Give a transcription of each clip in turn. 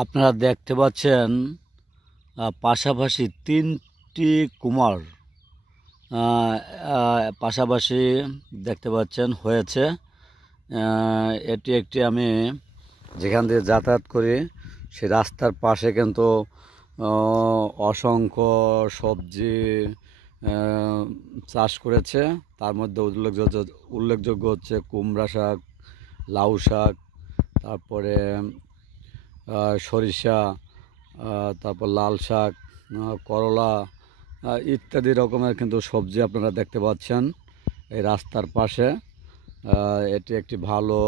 আপনারা দেখতে পাচ্ছেন পাশাপাশি তিনটি কুমার পাশাপাশি দেখতে পাচ্ছেন হয়েছে। এটি একটি আমি যেখান দিয়ে যাতায়াত করি সেই রাস্তার পাশে কিন্তু অসংখ্য সবজি চাষ করেছে। তার মধ্যে উল্লেখযোগ্য হচ্ছে কুমড়া শাক, লাউ শাক, তারপরে সরিষা, তারপর লাল শাক, করলা ইত্যাদি রকমের কিন্তু সবজি আপনারা দেখতে পাচ্ছেন এই রাস্তার পাশে। এটি একটি ভালো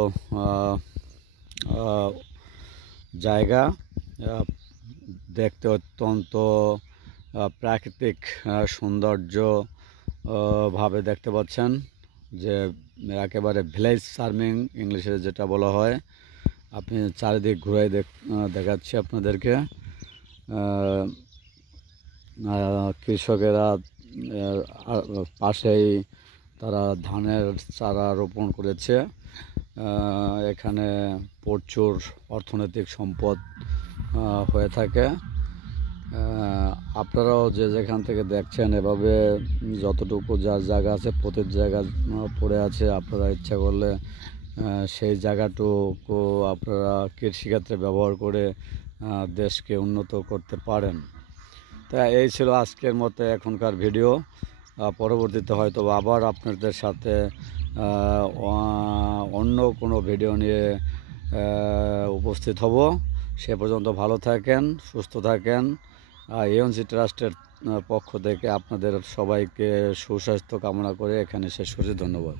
জায়গা, দেখতে অত্যন্ত প্রাকৃতিক সৌন্দর্য ভাবে দেখতে পাচ্ছেন, যে একেবারে ভিলেজ ফার্মিং ইংলিশে যেটা বলা হয়। আপনি চারিদিক ঘুরাই দেখাচ্ছি আপনাদেরকে। কৃষকেরা পাশেই তারা ধানের চারা রোপণ করেছে। এখানে প্রচুর অর্থনৈতিক সম্পদ হয়ে থাকে। আপনারাও যে যেখান থেকে দেখছেন এভাবে যতটুকু যার জায়গা আছে প্রতি জায়গা পড়ে আছে, আপনারা ইচ্ছা করলে সেই জায়গাটুকু আপনারা কৃষিক্ষেত্রে ব্যবহার করে দেশকে উন্নত করতে পারেন। তা এই ছিল আজকের মতো এখনকার ভিডিও। পরবর্তীতে হয়তো আবার আপনাদের সাথে অন্য কোনো ভিডিও নিয়ে উপস্থিত হব। সে পর্যন্ত ভালো থাকেন, সুস্থ থাকেন। এএনসি ট্রাস্টের পক্ষ থেকে আপনাদের সবাইকে সুস্বাস্থ্য কামনা করে এখানে শেষ করছি। ধন্যবাদ।